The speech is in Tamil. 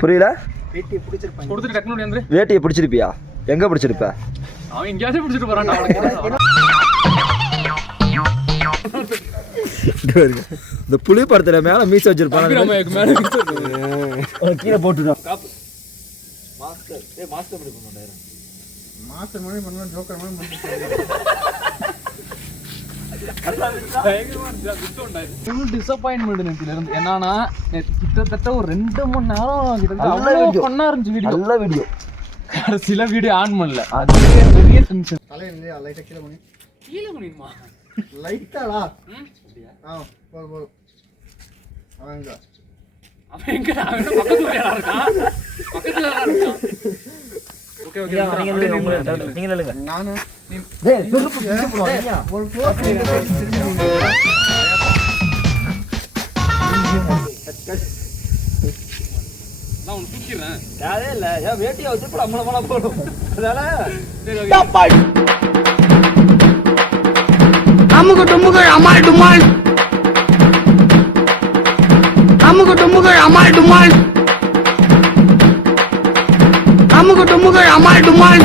புரியல? வேட்டியை பிடிச்சிருப்பாங்க. கொடுத்துட்டு டக்குனு வந்து வேட்டியை பிடிச்சிருப்பியா? எங்க பிடிச்சிருப்ப? அவன் எங்கேயாச்சும் பிடிச்சிட்டு போறான். இந்த புலி படத்துல மேல மீச வச்சிருப்பான், கீழே போட்டுதான். மாஸ்டர் மாதிரி பண்ணுவேன், ஜோக்கர் மாதிரி டிசப்பாயின்மெண்ட் என்னன்னா கிட்டத்தட்ட ஒரு 2 மணி நேரம் இருந்துச்சு. நல்ல வீடியோ. சில வீடியோ ஆன் பண்ணல, அது பெரிய டென்ஷன். தலையில லைட்டா கீழே பண்ணி கீழே பண்ணிடுமா லைட்டாடா. போதும் அவங்க அவன் எங்க பக்கத்துல இருக்கான், பக்கத்துல இருக்கான். ஓகே ஓகே நீங்க நில்லுங்க. நானு டேய் துருப்பு போடுவாங்க. ஒரு க்ளோஸ் நான் உன்னை தூக்கிடுறேன். அதே இல்ல, ஏன் வேட்டியை வச்சு கூட அம்மளமளா போடும். அதனால அமுகு டுமுகள் அமால் டுமால், அமுகு டுமுகள் அமால் டுமால், அமுகு டுமுகள் அமால் டுமால்.